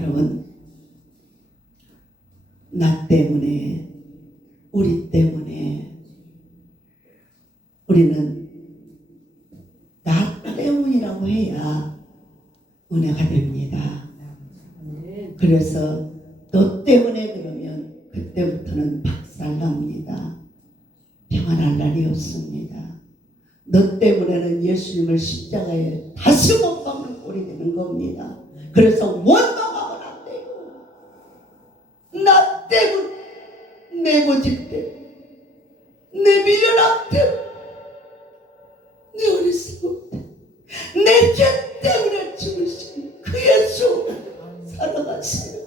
여러분, 나 때문에, 우리 때문에, 우리는 나 때문이라고 해야 은혜가 됩니다. 그래서 너 때문에 그러면 그때부터는 박살납니다. 평안할 날이 없습니다. 너 때문에는 예수님을 십자가에 다시 못 박는 꼴이 되는 겁니다. 그래서 원망하면 안 돼요. 나 때문, 내 고집 때문, 내 미련함 때문, 내 어리석음 때문, 내 죄 때문에 죽으신 그 예수 사랑하세요.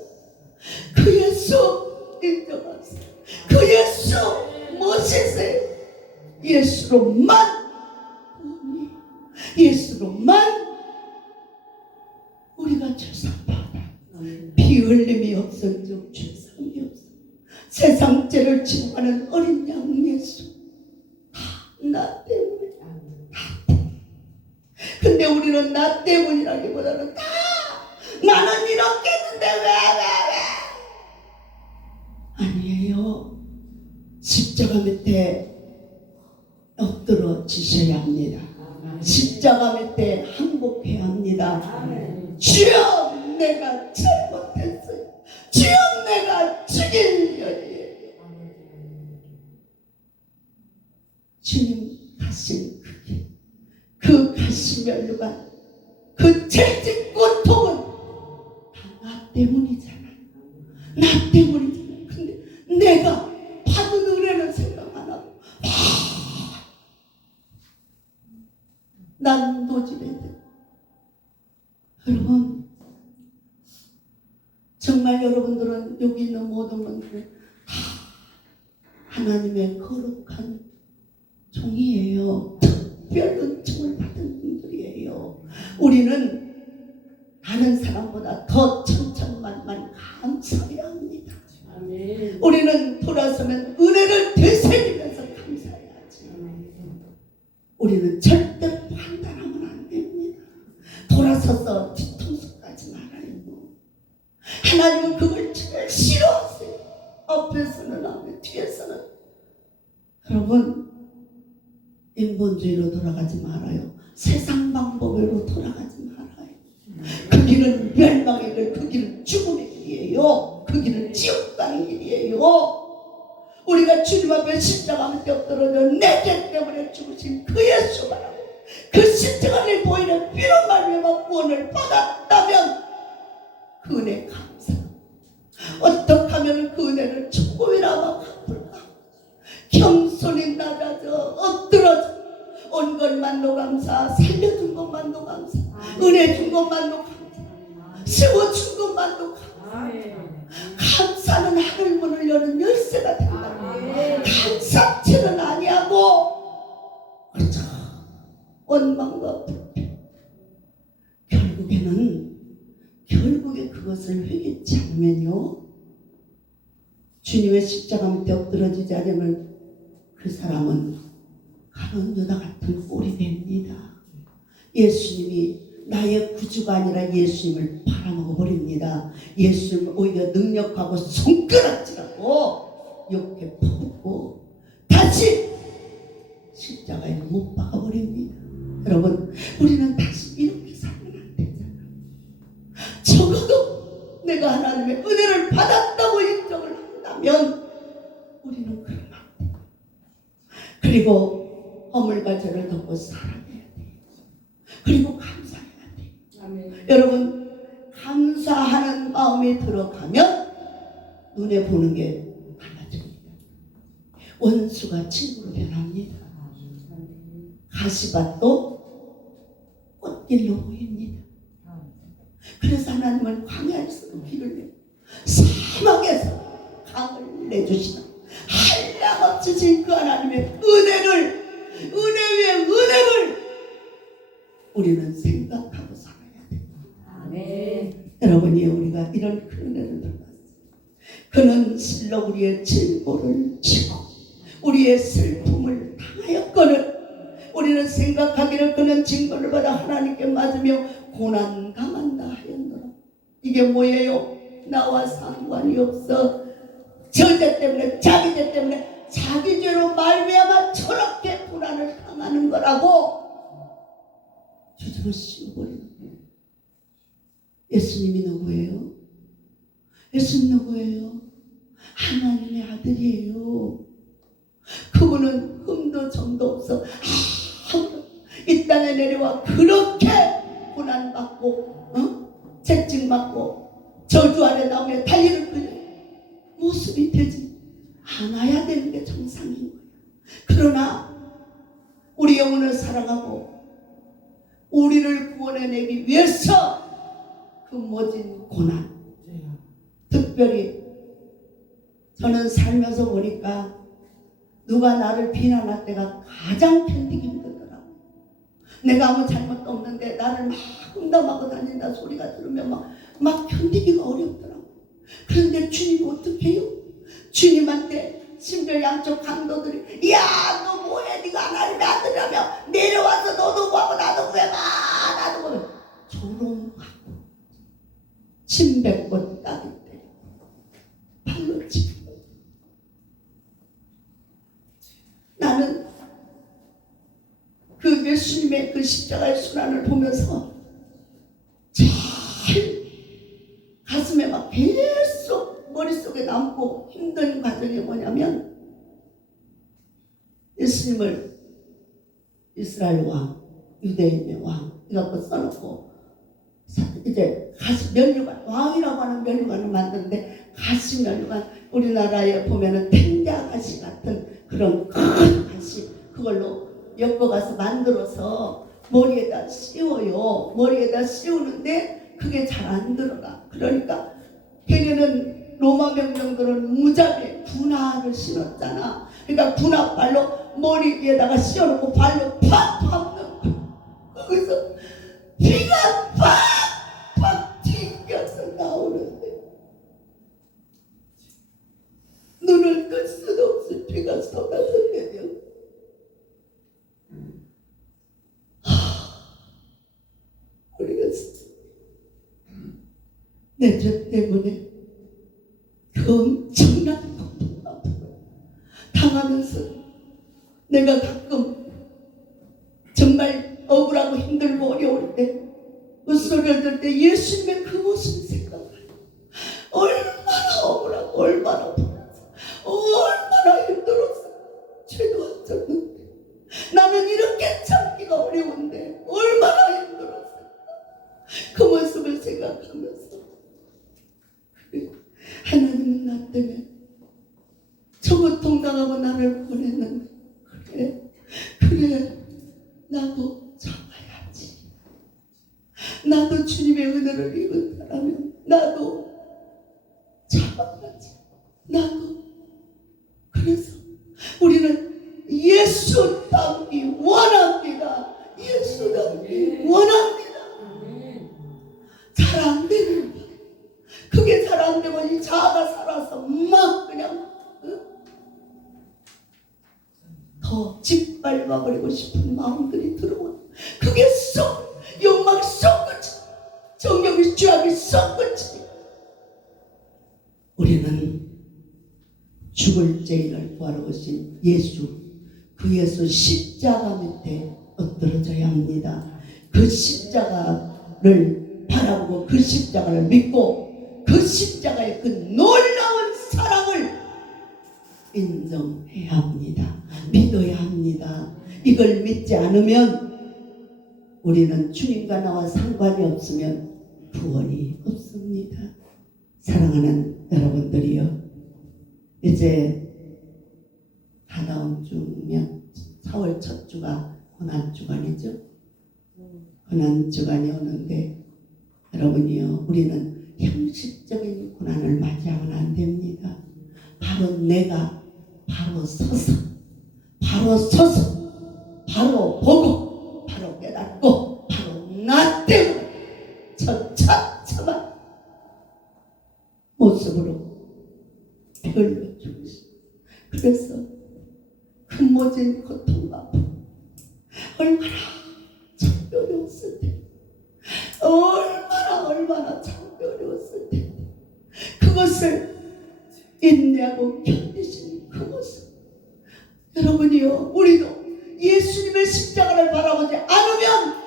그 예수 인정하세요. 그 예수 모시세요. 예수로만, 예수로만 우리가 죄상받아. 피 흘림이 없어져 죄상이 없어. 세상 죄를 지고 가는 어린 양 예수, 다 나 때문에, 나 때문에. 근데 우리는 나 때문이라기보다는 다 나는 이렇게 했는데 왜 아니에요. 십자가 밑에 엎드러 지셔야 합니다. 십자가 밑에 항복해야 합니다. 주여, 내가 잘못했어요. 주여, 내가 죽일 년이에요. 주님 가신 그 가시면류관, 그 채찍 고통은 다 나 때문이잖아요. 나 때문이잖아요. 근데 내가 받은 은혜는 생각 안 하고 난 노질해야 돼. 여러분, 정말 여러분들은 여기 있는 모든 분들 다 하나님의 거룩한 종이에요. 특별 은총을 받은 분들이에요. 우리는 다른 사람보다 더 천천만만 감사해야 합니다. 아멘. 우리는 돌아서면 은혜를 되새기면서 감사해야지. 우리는 절대로 판단하면 안 됩니다. 돌아서서 뒤통수까지 말아요. 하나님은 그걸 제일 싫어하세요. 앞에서는 하면 뒤에서는. 여러분, 인본주의로 돌아가지 말아요. 세상 방법으로 돌아가지 말아요. 그 길은 멸망의 길, 그 길은 죽음의 길이에요. 그 길은 지옥 가는 길이에요. 우리가 주님 앞에 십자가 밑에 엎드러져 내 죄 때문에 죽으신 그 예수 바라고 그 십자가를 보이는 피로 말미암아 구원을 받았다면 그 은혜 감사. 어떻게 하면 그 은혜를 축복이라고 갚을까? 겸손히 낮아져 엎드러져 온 것만도 감사, 살려준 것만도 감사, 은혜 준 것만도 감사, 세워준 것만도 감사. 감사는 하늘 문을 여는 열쇠가 된다. 감사체는 아니하고 그렇죠. 원망과 불평. 결국에 그것을 회개치 않으면요, 주님의 십자가 밑에 엎드러지지 않으면 그 사람은 가론 유다 같은 꼴이 됩니다. 예수님이 나의 구주가 아니라 예수님을 팔아먹어 버립니다. 예수님을 오히려 능력하고 손가락질하고 욕해 퍼붓고 다시 십자가에 못 박아 버립니다. 여러분, 우리는 다시 이렇게 살면 안 되잖아요. 적어도 내가 하나님의 은혜를 받았다고 인정을 한다면 우리는 그러면 안 돼요. 그리고 허물과 죄를 덮고 살아내야 돼요. 그리고 감사해야 돼요. 아멘. 여러분, 감사하는 마음이 들어가면 눈에 보는 게 달라집니다. 원수가 친구로 변합니다. 가시밭도 꽃길로 보입니다. 그래서 하나님은 광야에서도 길을 내고 사막에서 강을 내주시나 한량없이 주신 그 하나님의 은혜를, 은혜 위에 은혜를 우리는 생각하고 살아야 됩니다. 아멘. 여러분이 우리가 이런 큰 은혜를 받았어요. 그는 실로 우리의 질고를 지고 우리의 슬픔을 당하였거늘 우리는 생각하기를 그는 징벌을 받아 하나님께 맞으며 고난 당한다 하였노라. 이게 뭐예요? 나와 상관이 없어. 저죄 때문에, 자기 죄 때문에, 자기 죄로 말미암아 저렇게 고난을 당하는 거라고 주저를 씌워버리는 거예요. 예수님이 누구예요? 예수님 누구예요? 하나님의 아들이에요. 그분은 흠도 점도 없어 이 땅에 내려와 그렇게 고난받고 채찍맞고 저주 아래 나오며 달리를 끌려 모습이 되지 않아야 되는 게 정상인 거야. 그러나 우리 영혼을 사랑하고 우리를 구원해내기 위해서 그 모진 고난, 특별히 저는 살면서 보니까 누가 나를 비난할 때가 가장 견디기 힘들더라고요. 내가 아무 잘못도 없는데 나를 막 응답하고 다닌다 소리가 들으면 막 견디기가 어렵더라고요. 그런데 주님이 어떻게 해요? 주님한테 심지어 양쪽 강도들이 야 너 뭐해 네가 하나님의 아들이라며 내려와서 너도 구하고 나도 구해봐 나도 구해 조롱하고 침뱉고 따기 때리고 발로 치고 나는 그 예수님의 그 십자가의 순환을 보면서 참 가슴에 막 계속 머릿속에 남고 힘든 과정이 뭐냐면 예수님을 이스라엘 왕, 유대인의 왕 이렇게 써놓고 이제 가시 면류관 왕이라고 하는 면류관을 만드는데 가시 면류관 우리나라에 보면은 탱자 가시 같은 그런 큰 가시 그걸로 엮어가서 만들어서 머리에다 씌워요. 머리에다 씌우는데 그게 잘 안 들어가. 그러니까 걔네는 로마 병정들은 무자비에 군화를 신었잖아. 그러니까 군화발로 머리 위에다가 씌워놓고 발로 팍팍 넣고 거기서 피가 팍팍 튕겨서 나오는데 눈을 끌 수도 없이 피가 쏟아져내려 우리가 내 죄 때문에 그 엄청난 고통을 당하면서 내가 가끔 정말 억울하고 힘들고 어려울 때 웃소리를 들 때 예수님의 그 모습이 생각나요. 얼마나 억울하고 얼마나 불안해서 얼마나 힘들었어. 죄도 안 졌는데 나는 이렇게 참기가 어려운데 얼마나 힘들었어. 그 모습을 생각하면서 그래 하나님은 나 때문에 저 고통당하고 나를 보냈는데 그래 나도 참아야지. 나도 주님의 은혜를 입은 사람이면 나도 참아야지. 나도 그래서 우리는 예수 닮기 원합니다. 예수 닮기 원합니다. 잘 안 되는 거야. 그게 잘 안 되고 이 자아가 살아서 막 그냥 더 짓밟아버리고 싶은 마음들이 들어와. 그게 썩 욕망 썩끝이 정욕이 죄악이 썩끝이. 우리는 죽을 죄인을 구하러 오신 예수 그 예수 십자가 밑에 엎드러져야 합니다. 그 십자가를 바라보고 그 십자가를 믿고 그 십자가의 그 놀라운 사랑을 인정해야 합니다. 믿어야 합니다. 이걸 믿지 않으면 우리는 주님과 나와 상관이 없으면 구원이 없습니다. 사랑하는 여러분들이요, 이제 다다음 주면 4월 첫 주가 고난주간이죠. 고난주간이 오는데 여러분이요, 우리는 형식적인 고난을 맞이하면 안 됩니다. 바로 내가 바로 서서 바로 보고 바로 깨닫고 바로 나 때문에 처참한 모습으로 별로 죽으시. 그래서 그 모진 고통과 얼마나 참 어려웠을 때 얼마나 참 어려웠을 그것을 인내하고 견디시는 그 모습. 여러분이요, 우리도 예수님의 십자가를 바라보지 않으면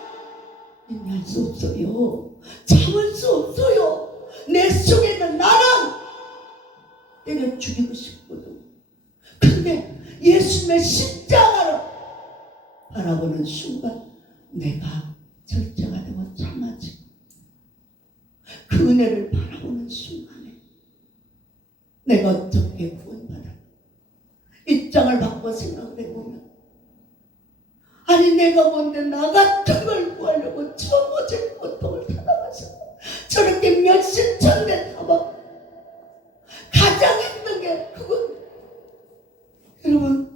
인내할 수 없어요. 참을 수 없어요. 내 속에 있는 나는 내가 죽이고 싶거든. 근데 예수님의 십자가를 바라보는 순간 내가 절제가 되고 참아지고, 그 은혜를 바라보는 순간에 내가 어떻게 구원받아 입장을 바꿔 생각을 해보면, 아니 내가 뭔데 나 같은 걸 구하려고 저 모질 고통을 타나가서 저렇게 몇십 천대 타봐. 가장 힘든 게 그건, 여러분,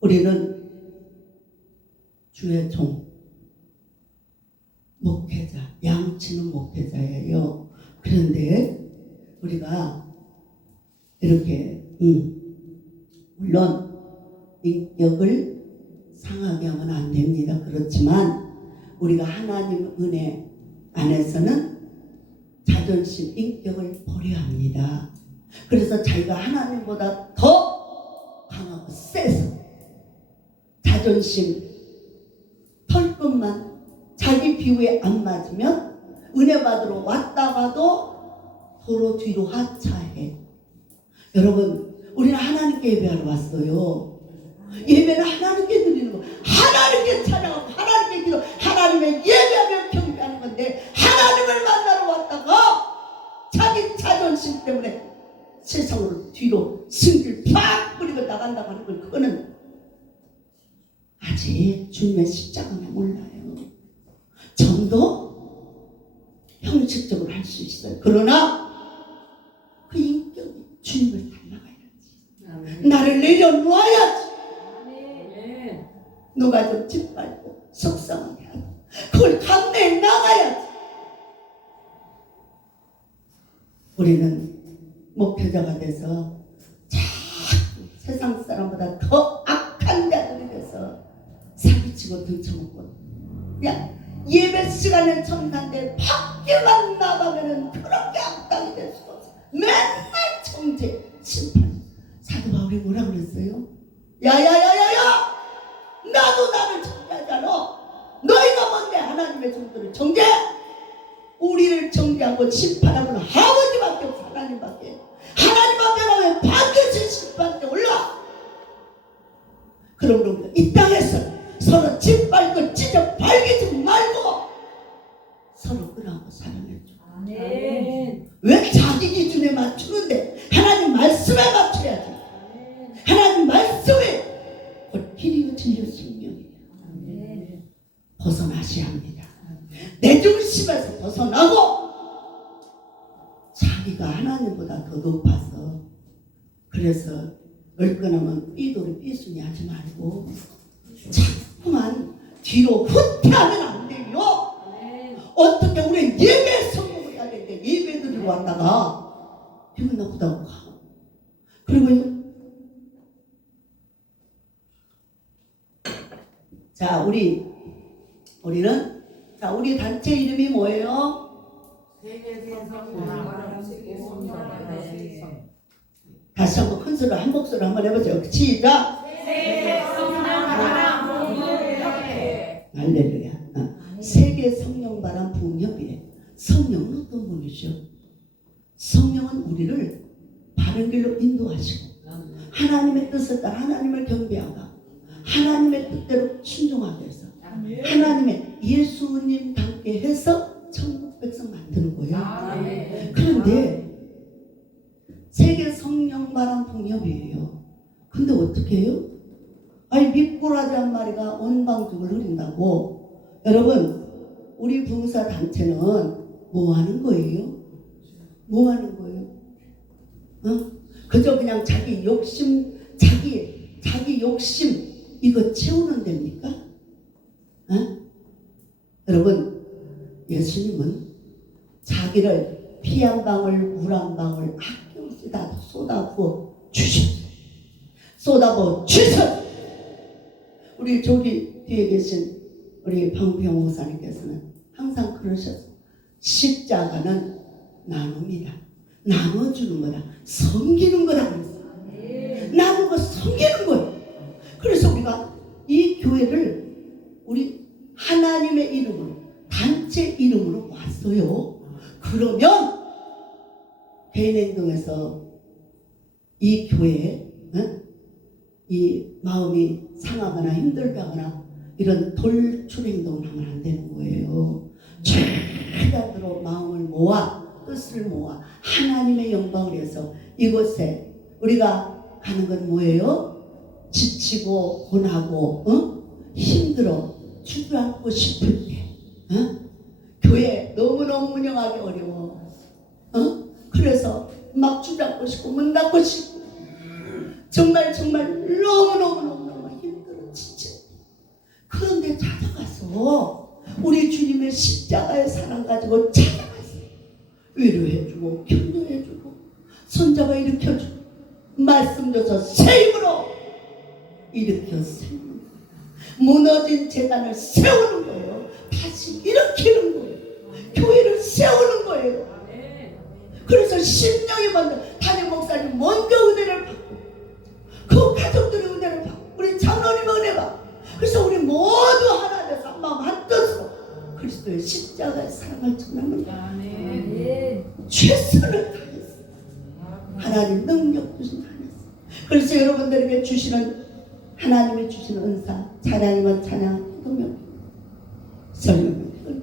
우리는 주의 종, 목회자, 양치는 목회자예요. 그런데 우리가 이렇게 물론 인격을 상하게 하면 안 됩니다. 그렇지만 우리가 하나님 은혜 안에서는 자존심, 인격을 버려야 합니다. 그래서 자기가 하나님보다 더 강하고 세서 자존심, 털끝만 자기 비유에 안 맞으면 은혜 받으러 왔다가도 도로 뒤로 하차해. 여러분, 우리는 하나님께 예배하러 왔어요. 예배는 하나님께 드리는 거, 하나님께 찬양하고 하나님께 기도, 하나님의 예배하며 경배하는 건데, 하나님을 만나러 왔다가 자기 자존심 때문에 세상으로 뒤로 승질 팍 뿌리고 나간다고 하는 건, 그거는 아직 주님의 십자가는 몰라요. 전도 형식적으로 할 수 있어요. 그러나 그 인격이 주님을 닮아가야지. 나를 내려놓아야지. 누가 좀 짓밟고 속상하게 하고 그걸 감내해 나가야지. 우리는 목표자가 돼서 자꾸 세상 사람보다 더 악한 자들이 돼서 사기치고 등쳐먹고, 그냥 예배 시간은 청산데 밖에만 나가면은 그렇게 악당이 될 수가 없어. 맨날 정죄, 심판. 사도 바울이 뭐라 그랬어요? 야야야야야! 나도 나를 정죄하잖아. 너희가 뭔데 하나님의 종들을 정죄? 우리를 정죄하고 심판하고는 아버지밖에 없어. 하나님밖에. 하나님 앞에 가면 반드시 심판대 올라. 그러므로 이 땅에서 서로 짓밟고 찢어 발기지 말고 서로 끌어안고 사랑해줘. 왜 자기 기준에 맞추는데 하나님 말씀에 맞춰야지. 하나님 말씀에 곧 길이고 진리요 생명이에요. 벗어나셔야 합니다. 내 중심에서 벗어나고 자기가 하나님보다 더 높아서, 그래서 얼큰하면 삐돌이 삐순이 하지 말고 자꾸만 뒤로 후퇴하면 안 돼요. 어떻게 우리는 예배 성공을 해야 되는데 예배 드리러 왔다가 기분 나쁘다고 가. 그리고 자, 우리는 자, 우리 단체 이름이 뭐예요? 다시 한번 큰 소리로 한 목소리로 한번 해보세요. 시작. 할렐루야. 세계 성령 바람 부흥협의회. 성령은 어떤 분이죠? 성령은 우리를 바른 길로 인도하시고 하나님의 뜻을 따라 하나님을 경배하가 하나님의 뜻대로 순종하게 해서 하나님의 예수님 닮게 해서 천국 백성 만드는 거예요. 그런데 세계 성령 바람 부흥협의회예요. 근데 어떻게 해요? 아니 미꾸라지 한 마리가 온 방죽을 흐린다고. 여러분, 우리 봉사단체는 뭐 하는 거예요? 뭐 하는 거예요? 그저 그냥 자기 욕심, 자기 욕심 이거 채우는 데입니까? 여러분, 예수님은 자기를 피 한 방울, 물 한 방울 아낌없이 다 쏟아부어 주셨어요. 쏟아부어 주셨어요. 우리 저기 뒤에 계신 우리 방평 목사님께서는 항상 그러셨어요. 십자가는 나눕니다. 나눠주는 거다. 섬기는 거다. 나누고 섬기는 거예요. 그래서 우리가 이 교회를 우리 하나님의 이름으로, 단체 이름으로 왔어요. 그러면 개인 행동에서 이 교회에 이 마음이 상하거나 힘들다거나 이런 돌출 행동을 하면 안 되는 거예요. 최대한으로 마음을 모아, 뜻을 모아 하나님의 영광을 위해서 이곳에 우리가 가는 건 뭐예요? 지치고 고나고 힘들어 주저앉고 싶을 때 교회 너무너무 운영하기 어려워. 그래서 막 주저앉고 싶고 문 닫고 싶고 정말 너무너무 힘들어 지쳐. 그런데 찾아가서 우리 주님의 십자가의 사랑 가지고 찾아가서 위로해주고 격려해주고 손잡아 일으켜주고 말씀 줘서 새 힘으로 일으켜 세우는 거예요. 무너진 재단을 세우는 거예요. 다시 일으키는 거예요. 교회를 세우는 거예요. 그래서 심령이 먼저 담임 목사님 먼저 은혜를 받고 그 가족들의 은혜를 받고 우리 장로님 은혜 받고 그래서 우리 모두 하나 돼서 한 마음 한 뜻으로 그리스도의 십자가의 사랑을 전하는 거예요. 최선을 다했어요. 하나님 능력 주신 하나님. 그래서 여러분들에게 주시는 하나님이 주시는 은사, 찬양이면 찬양, 기도면 설교면 설교,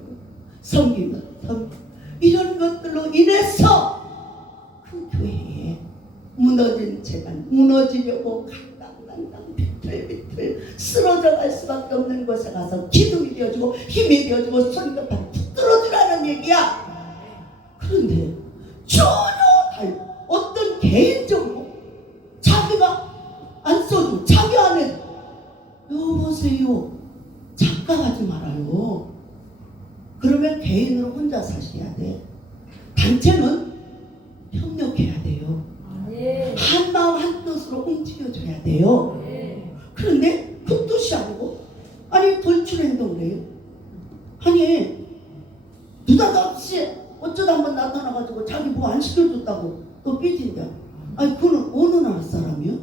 섬기면 섬기, 이런 것들로 인해서 그 교회에 무너진 재단, 무너지려고 간당 비틀비틀 쓰러져 갈 수밖에 없는 곳에 가서 기둥이 되어주고 힘이 되어주고 손끝만 붙들어주라는 얘기야. 그런데 전혀 어떤 개인적으로 자기가 안 써도 자기 안에 여보세요 작가하지 말아요. 그러면 개인으로 혼자 사셔야 돼. 단체는 협력해야 돼요. 한 마음 한 뜻으로 움직여줘야 돼요. 그런데 그 뜻이 아니고 아니 돌출 행동을 해요. 아니 느닷없이 어쩌다 한번 나타나가지고 자기 뭐 안 시켜줬다고 또 삐진다. 아니 그는 어느 나라 사람이요?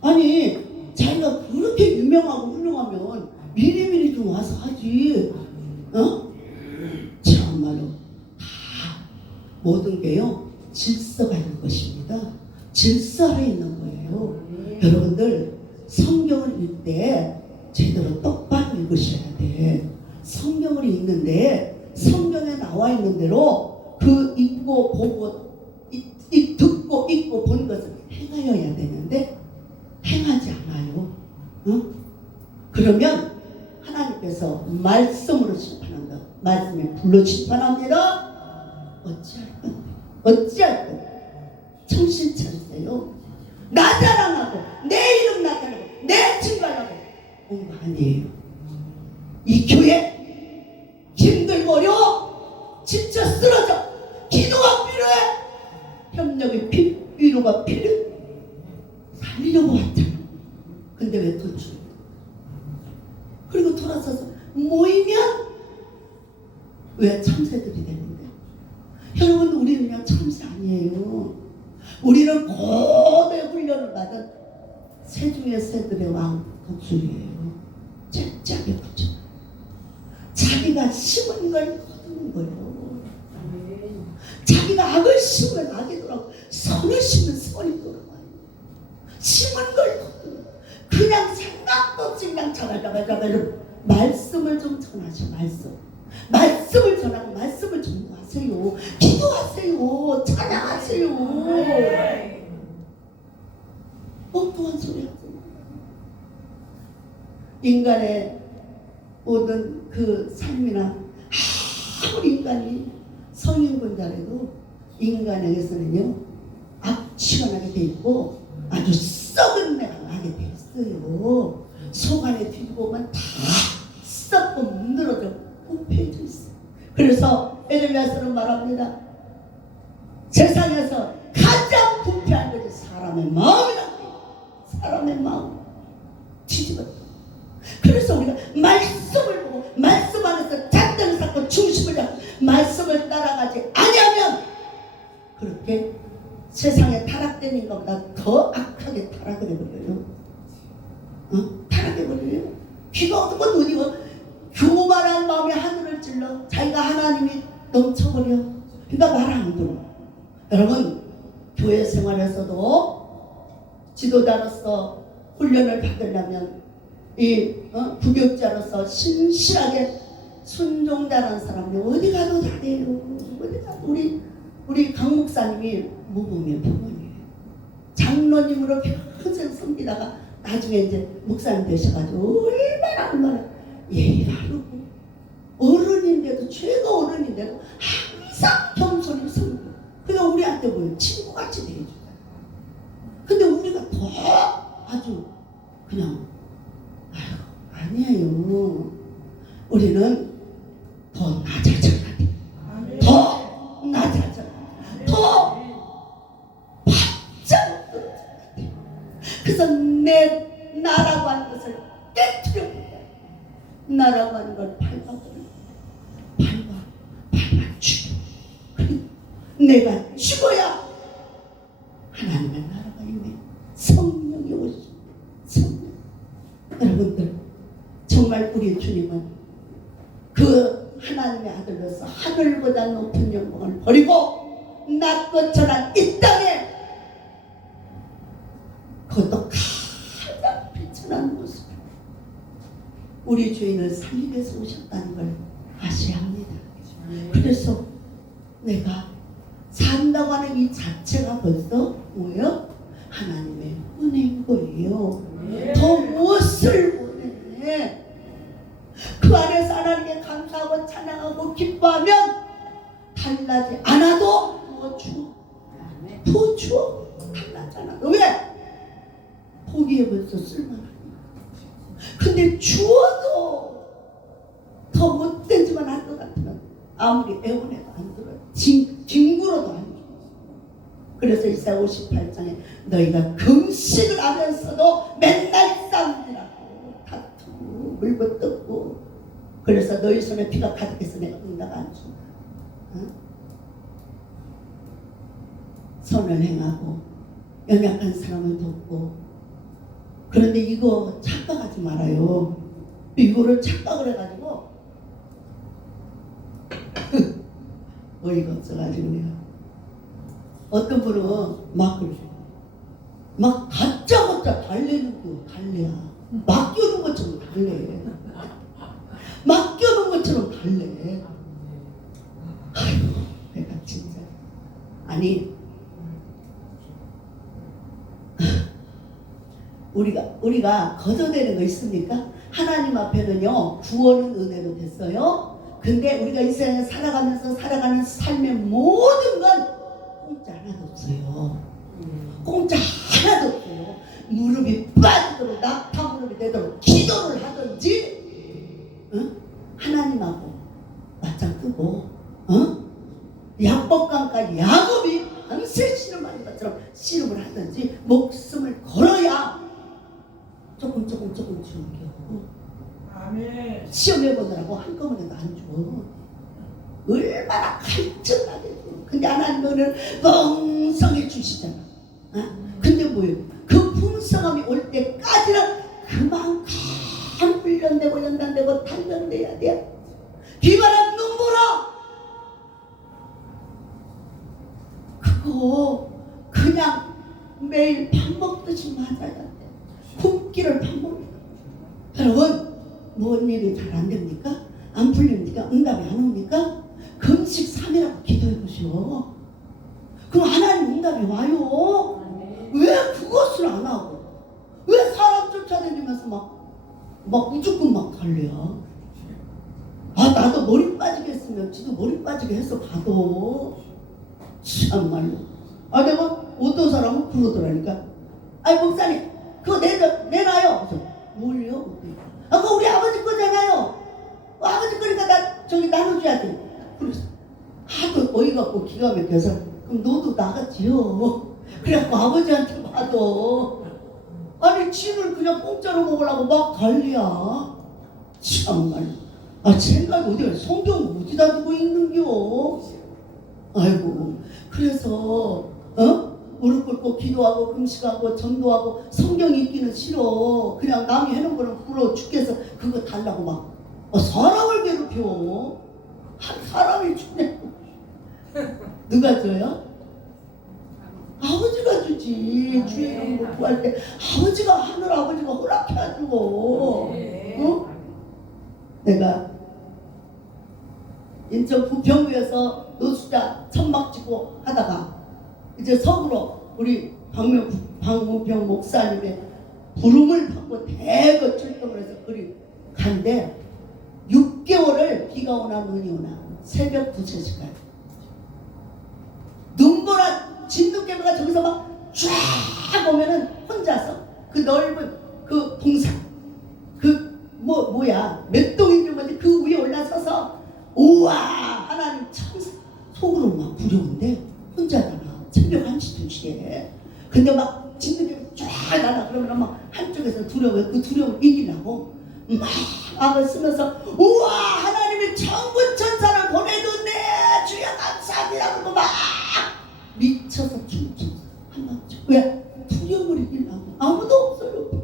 아니 자기가 그렇게 유명하고 훌륭하면 미리미리 좀 와서 하지. 참말로 다 모든 게요 질서가 있는 것입니다. 질서 아래 있는 거예요. 여러분들 성경을 읽을 때 제대로 똑바로 읽으셔야 돼. 성경을 읽는데 성경에 나와 있는 대로 그 읽고 보고 듣고 읽고 본 것을 행하여야 되는데 행하지 않아요. 그러면 하나님께서 말씀으로 심판한다. 말씀에 불러 심판합니다. 어찌할 건데? 어찌할 건데? 정신 차리세요. 나 자랑하고 내 이름 나타내고 내 증거하고 온 거 아니에요. 이 교회 힘들고 어려워 지쳐 쓰러져 기도가 필요해 협력이 위로가 필요해 살리려고 왔잖아. 근데 왜 돌출? 그리고 돌아서서 모이면 왜 참새들이 되는데? 여러분 우리는 그냥 참새 아니에요. 우리는 고대 훈련을 받은 새 중의 새들의 왕 독수리예요. 짝짝이 붙여 자기가 심은 걸 거두는 거예요. 자기가 악을 심으면 악이 돌아오고 선을 심으면 선이 돌아와요. 심은 걸 거두는 거예요. 그냥 생각도 없이 그냥 자가자가 말씀을 좀 전하셔. 말씀을 전하고 말씀을 전하세요. 기도하세요. 찬양하세요. 엉뚱한 소리 하세요. 인간의 모든 그 삶이나 아무리 인간이 성인군자라도 인간에게서는요 악취가 나게 돼 있고 아주 썩은 내가 나게 돼 있어요. 속 안에 뒤보면 다 썩고 문드러져 부패해져 있어요. 그래서 에레미야서는 말합니다. 세상에서 가장 부패한 것이 사람의 마음이라고 해요. 사람의 마음 뒤집어져. 그래서 우리가 말씀을 보고 말씀 안에서 잣대를 쌓고 중심을 잡고 말씀을 따라가지 아니하면 세상에 타락된 인간보다 더 악하게 타락을 해버려요. 타락해버려요. 귀가 어두고 눈이 교만한 마음에 하늘을 찔러 자기가 하나님이 넘쳐버려. 그러니까 말 안 들어. 여러분, 교회 생활에서도 지도자로서 훈련을 받으려면 이 부교육자로서 신실하게 순종자라는 사람이 어디 가도 잘해요. 어디 가도 우리 강 목사님이 모범이에요. 부모님이에요. 장로님으로 평생 섬기다가 나중에 이제 목사님 되셔가지고 얼마나 예의 바르고 어른인데도 최고 어른인데도 항상 겸손히 섬겨. 그러니까 우리한테 보면 친구같이 대해주잖아. 근데 우리가 더 아주 그냥 아니에요. 우리는 더 낮아져야 돼. 더 낮아져야 돼. 더 바짝 떨어져야 돼. 그래서 내 나라고 하는 것을 깨트려 버려. 나라고 하는 걸 밟아버려. 밟아 죽여. 내가 죽어야 하나님의 나라가 있네. 성령이 오시고 성령. 여러분들 정말 우리 주님은 그 하나님의 아들로서 하늘보다 높은 영광을 버리고 낮고 천한 이 땅에 그것도 가장 비천한 모습 우리 주인을 살리기 위해서 오셨다는 걸 아셔야 합니다. 그래서 내가 산다고 하는 이 자체가 벌써 뭐예요? 하나님의 은혜인 거예요. 더 무엇을 원해? 그 안에서 하나님께 감사하고 찬양하고 기뻐하면 달라지 않아도 부어주어 달라지 않아도 왜? 포기해 벌써 쓸만하니까. 근데 주어도 더 못되지만 할 것 같으면 아무리 애원해도 안 들어요. 징구로도 안 줘. 그래서 이사야 58장에 너희가 금식을 하면서도 맨날 싸움이라고 다투고 물고 뜯고 그래서 너희 손에 피가 가득해서 내가 응답 안 준다. 선을 행하고 연약한 사람을 돕고 그런데 이거 착각하지 말아요. 이거를 착각을 해가지고 어이가 없어가지고 내가 어떤 분은 막 다짜고짜 달래는 거 달래야 맡겨놓은 것처럼 달래 맡겨놓은 것처럼 달래. 아이고 내가 진짜 아니 우리가 거저되는 거 있습니까? 하나님 앞에는요 구원은 은혜로 됐어요. 근데 우리가 이 세상에 살아가면서 살아가는 삶의 모든 건 공짜 하나도 없어요. 공짜 하나도 없어요. 무릎이 빠지도록 낙타 무릎이 되도록 기도를 하든지 하나님하고 맞짱 뜨고 약법강까지 야곱이 밤새 씨름하는 것처럼 씨름을 하든지 목숨을 걸어야 조금 주는 아멘. 시험해 보느라고 한꺼번에도 안 줘. 얼마나 갈증나게 줘. 근데 하나님은 멍성해 주시잖아. 근데 뭐예요? 그 풍성함이 올 때까지는 그만큼 훈련되고 연단되고 단련돼야 돼. 비바람 눈보라. 그거 그냥 매일 밥 먹듯이 맞아야 돼. 굶기를 밥 먹는 여러분 뭔 일이 잘 안 됩니까? 안 풀립니까? 응답이 안 옵니까? 금식 3일하고 기도해 보시오. 그럼 하나님 응답이 와요. 왜 그것을 안 하고 왜 사람 쫓아다니면서 막 무조건 막 달려. 나도 머리 빠지게 했으면 지도 머리 빠지게 해서 가도 참말로. 내가 어떤 사람은 그러더라니까. 목사님 그거 내놔요. 뭘요? 그거 우리 아버지 거잖아요. 아버지 거니까 나 저기 나눠줘야 돼. 그래서 하도 어이가 없고 기가 막혀서 그럼 너도 나갔지요. 그래갖고 아버지한테 받아. 아니 집을 그냥 공짜로 먹으려고 막 달리야. 참말. 생각이 어디가 성경 어디다 두고 있는겨. 아이고. 그래서 무릎 꿇고 기도하고 금식하고 전도하고 성경 읽기는 싫어. 그냥 남이 해놓은 거는 부러워 죽겠어. 그거 달라고 막 사람을 괴롭혀. 사람이 주네. 누가 줘요? 아버지가 주지. 주의 이름으로 구할 때 아버지가 하늘 아버지가 허락해가지고 어? 내가 인천 부평구에서 노숙자 천막 지고 하다가 이제 서구로 우리 박무병 목사님의 부름을 받고 대거 출동을 해서 그리 간데 6개월을 비가 오나 눈이 오나 새벽 2~3시까지 눈보라 진돗개가 저기서 막 쫙 오면은 혼자서 그 넓은 그 동산 그 뭐야 몇 동인지 뭔지 그 위에 올라서서 우와 하나님 천사 속으로 막 두려운데 혼자잖아. 새벽 1시 2시에 근데 막 진돗개가 쫙 날아. 그러면 막 한쪽에서 두려워. 그 두려움을 이기려고 막 악을 쓰면서 우와 하나님이 천군 천사를 보내줬네 주여 감사합니다 그러고 막 미쳐서 춤추 한밤중. 왜? 두려움을 이기려고. 아무도 없어 옆에.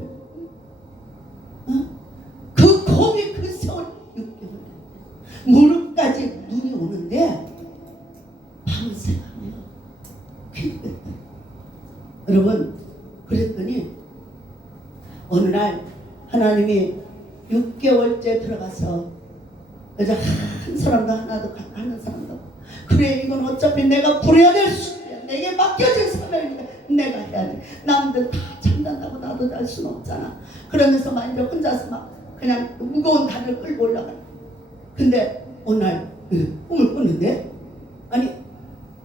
어? 그 고비 그 세월 6개월 무릎까지 눈이 오는데 밤을 새가며 기도했다. 여러분 그랬더니 어느 날 하나님이 6개월째 들어가서 여자 한 사람도 하나도 하는 사람도 그래 이건 어차피 내가 부려야 될 수야. 내게 맡겨진 사명이니까 내가 해야 돼. 남들 다 참단다고 나도 할 수는 없잖아. 그러면서 막 이제 혼자서 막 그냥 무거운 다리를 끌고 올라가. 근데 어느 날 꿈을 꾸는데 아니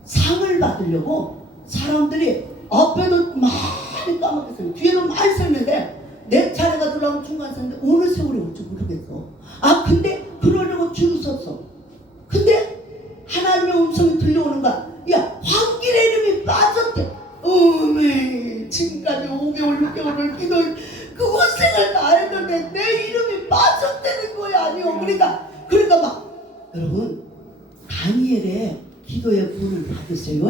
상을 받으려고 사람들이 앞에도 많이 까먹었어요. 뒤에도 많이 섰는데 내 차례가 들어오면 중간 섰는데 어느 세월이 올지 모르겠어. 아 근데 그러려고 줄을 섰어. 근데 하나님의 음성이 들려오는 거야. 야 황길의 이름이 빠졌대. 어메 지금까지 5개월 6개월을 기도 그 고생을 다 했는데 내 이름이 빠졌다는 거야. 아니요. 그러니까 막 여러분 다니엘의 기도의 구원을 받으세요.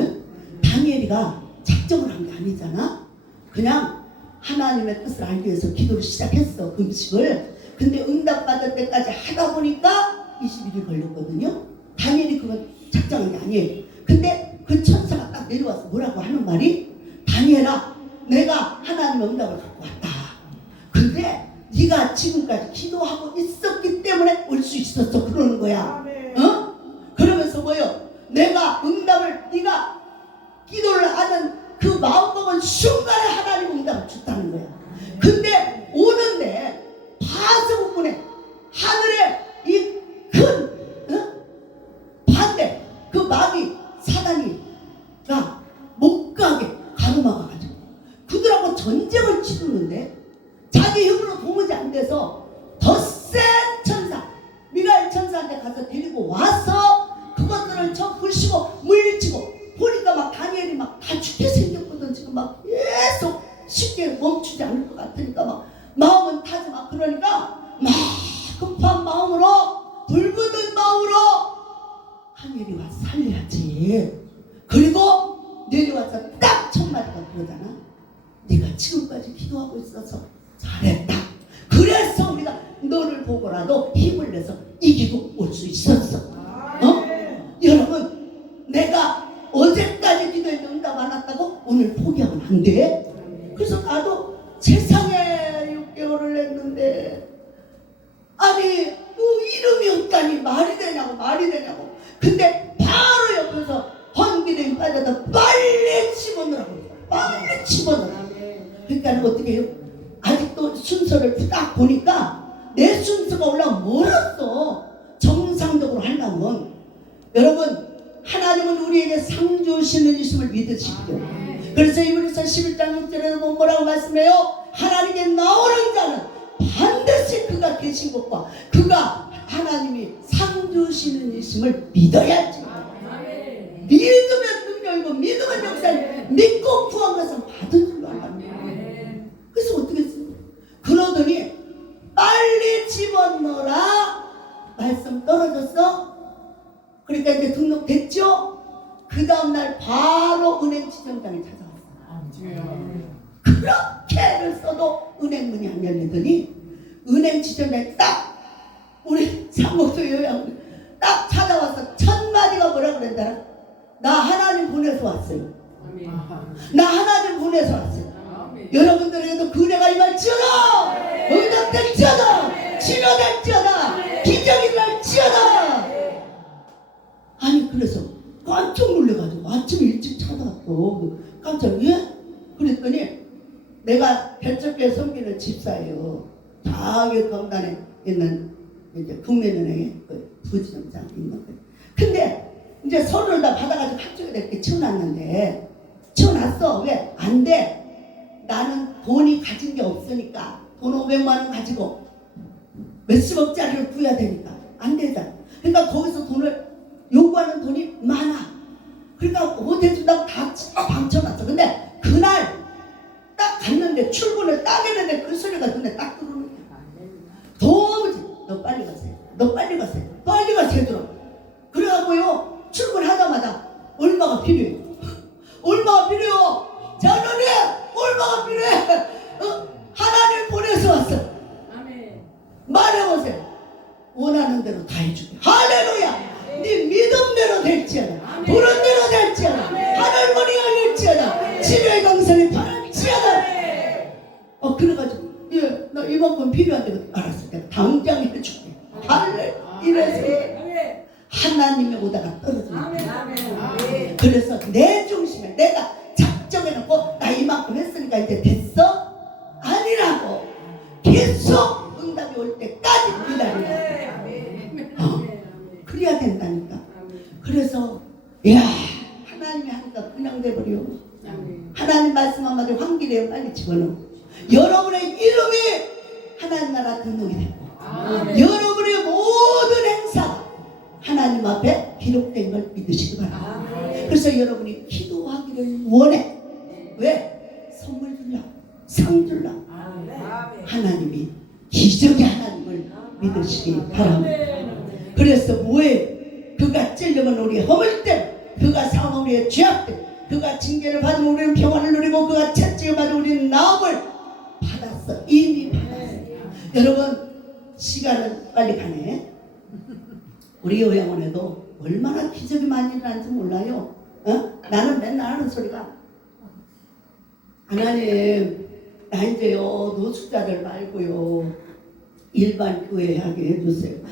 다니엘이가 작정을 한 게 아니잖아. 그냥 하나님의 뜻을 알기 위해서 기도를 시작했어. 금식을. 근데 응답받을 때까지 하다 보니까 21일 걸렸거든요. 다니엘이 그건 작정한 게 아니에요. 근데 그 천사가 딱 내려와서 뭐라고 하는 말이 다니엘아 내가 하나님의 응답을 갖고 왔다. 근데 네가 지금까지 기도하고 있었기 때문에 올 수 있었어. 그러는 거야. 어? 그러면서 뭐요? 내가 응답을 네가 기도를 하는 그 마음먹은 순간에 하나님 응답을 줬다는 거야. 근데 오는데 파수꾼에 하늘에 이 큰 반대 그 마귀 사단이가 못 가게 가로막아가지고 그들하고 전쟁을 치르는데 자기 힘으로 도무지 안 돼서 더 센 천사 미가엘 천사한테 가서 데리고 와서 그것들을 저 부시고 물리치고 보니까 막 다니엘이 막 다 죽게 생겼거든. 지금 막 계속 쉽게 멈추지 않을 것 같으니까 막 마음은 타지 막 그러니까 막 급한 마음으로 불붙은 마음으로 다니엘이 와 살려야지. 그리고 내려와서 딱 첫 마디가 그러잖아. 네가 지금까지 기도하고 있어서 잘했다. 그래서 우리가 너를 보고라도 힘을 내서 이기고 올 수 있었어. 여러분 내가 어제까지 기도했는데 응답 안 왔다고 오늘 포기하면 안 돼. 그래서 나도 세상에 6개월을 했는데 아니 이름이 없다니 말이 되냐고. 근데 바로 옆에서 헌기름이 빠져서 빨리 집어넣으라고. 빨리 집어넣으라고. 그러니까 어떻게 해요? 아직도 순서를 딱 보니까 내 순서가 올라오면 멀었어. 정상적으로 하려면. 여러분 하나님은 우리에게 상 주시는 이심을 믿으시고요. 그래서 이브리서 11장 6절에서 뭐라고 말씀해요? 하나님께 나오는 자는 반드시 그가 계신 것과 그가 하나님이 상 주시는 이심을 믿어야지. 믿으면 능력이고 믿으면 역사이고 믿고 구한 것은 받은 줄로 알았네. 그래서 어떻게 했어요? 그러더니 빨리 집어넣어라. 말씀 떨어졌어. 그러니까 이제 등록됐죠? 그 다음날 바로 은행 지점장이 찾아왔어. 그렇게 애를 써도 은행문이 안 열리더니 은행 지점에 딱 우리 사모도 요양 딱 찾아와서 첫 마디가 뭐라 그랬더라? 나 하나님 보내서 왔어요. 나 하나님 보내서 왔어요. 여러분들에게도 그 은혜가 임할지어다. 응답될지어다. 치료될지어다. 기적이 날지어다. 아니 그래서 깜짝 놀래가지고 아침에 일찍 찾아왔고 깜짝 예? 그랬더니 내가 별적교회 섬기는 집사예요. 저기 강단에 있는 이제 국민은행에 그 부지점장 있는 거예요. 근데 이제 서류를 다 받아가지고 학교에 이렇게 치워놨는데 치워놨어. 왜? 안 돼. 나는 돈이 가진 게 없으니까 돈 500만 원 가지고 몇십억짜리를 구해야 되니까 안 되잖아. 그러니까 거기서 돈을 요구하는 돈이 많아. 그러니까 호텔 준다고 다 방쳐놨어. 근데 그날 딱 갔는데 출근을 딱 했는데 그 소리가 눈에 딱 들어오는 거야. 도무지 너 빨리 가세요. 너 빨리 가세요. 빨리 가세요. 그래갖고요 출근하자마자 얼마가 필요해요. 얼마가 필요해요. 자녀님 얼마가 필요해. 하나님 보내서 왔어. 말해보세요. 원하는 대로 다 해줄게. 할렐루야. 네 믿음대로 될지어다. 부른 대로 될지어다. 하늘문이 열릴지어다. 치료의 강선이 바랄지어다. 그래가지고 예, 나 이만큼 필요한데 알았어. 내가 당장 해줄게. 할렐루야. 이래서 하나님의 오다가 떨어지는 거야. 그래서 내 중심에 내가 작정해놓고 나 이만큼 했으니까 이제 됐어? 아니라고. 계속 응답이 올 때까지 기다리라. 그래야 된다니까. 그래서 야 하나님이 하니까 그냥 돼버려. 하나님 말씀 한마디 환기되어 빨리 집어넣어. 여러분의 이름이 하나님 나라 등록이 되고 여러분의 모든 행사가 하나님 앞에 기록된 걸 믿으시기 바랍니다. 그래서 여러분이 기도하기를 원해. 왜? 선물 줄라 상 줄라. 하나님이 기적의 하나님을 믿으시기 바랍니다. 그래서 뭐해? 그가 찔리면 우리 허물됨, 그가 상하면 우리의 죄악됨, 그가 징계를 받으면 우리는 평안을 누리고 그가 채찍을 받으면 우리는 나음을 받았어. 이미 받았어. 여러분 시간은 빨리 가네. 우리 요양원에도 얼마나 기적이 많이 일어나는지 몰라요. 나는 맨날 하는 소리가 하나님 나 이제요 노숙자들 말고요 일반 교회 하게 해주세요.